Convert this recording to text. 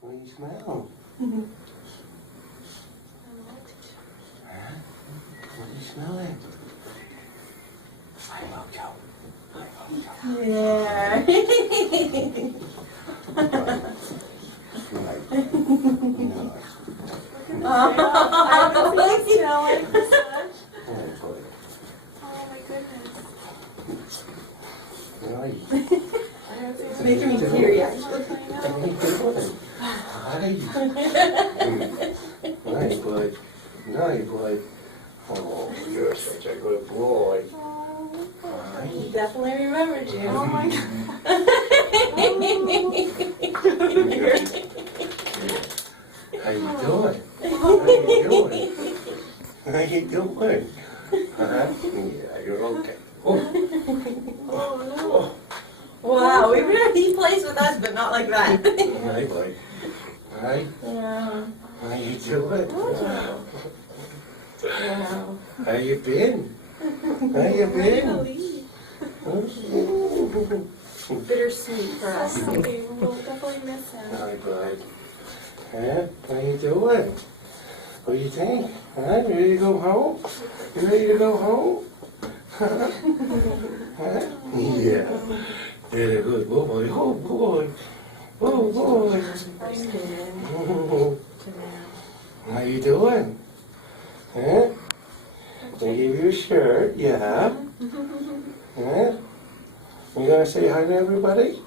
What do you smell? Huh? What are you smelling? Hi, mojo. Hi, mojo. Yeah. Right. Nice. Oh, I haven't seen a tail like this much. Right, boy. Oh my goodness. Right. I haven't seen It's making me teary, actually. I know. Hi. Nice, boy. Nice, boy. Oh, you're such a good boy. Hi. He definitely remembered you. Oh my god. How you doing? How you doing? Huh? Yeah, you're okay. Oh. Oh no. Wow, he plays with us, but not like that. Hi, boy. Hi. Yeah. How you doing? Wow. How you been? How you been? Bittersweet for us. Okay, we'll definitely miss him. Hi, bud. Huh? How you doing? What do you think? Huh? You ready to go home? You ready to go home? Huh? Huh? Yeah. You're a good boy. Oh, boy. Oh, boy. Oh. How you doing? Huh? Can I give you a shirt? Yeah. Huh? You gonna say hi to everybody?